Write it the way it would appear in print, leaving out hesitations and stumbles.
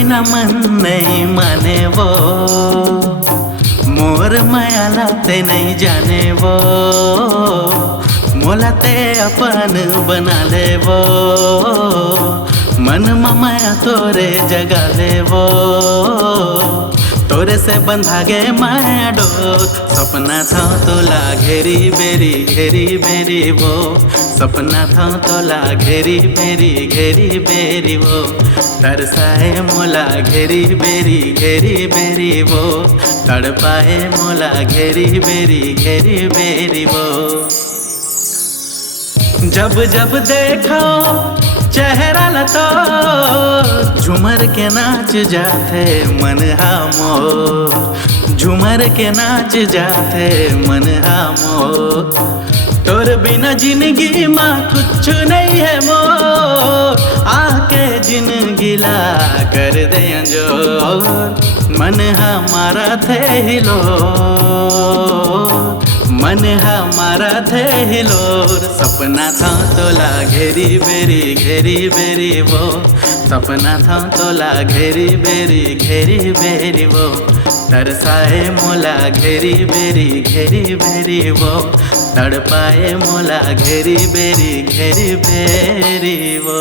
बिना मन नहीं माने वो, मोर माया लाते नहीं जाने वो, मोलाते अपन बना ले वो, मन माया तोरे जगा ले वो, तोरे से बंधा गे माया डोर। सपना था तोला घेरी बेरी घेरी बेरी वो, सपना था तोला घेरी बेरी वो, तरसाए मोला घेरी बेरी वो, तड़पाए मोला घेरी बेरी वो। जब जब देखो चेहरा लतो, झूमर के नाच जाते मन हामो, झूमर के नाच जाते मन हामो, तोर बिना जिंदगी माँ कुछ नहीं है मो, आके जिंदगी ला कर दे अंजोर, मन हमारा थे हिलो, मन हमारा थे हिलोर। सपना था तोला घेरी बेरी वो, सपना था तोला घेरी बेरी वो, तरसाए मोला घेरी बेरी वो, तड़पाए मोला घेरी बेरी वो।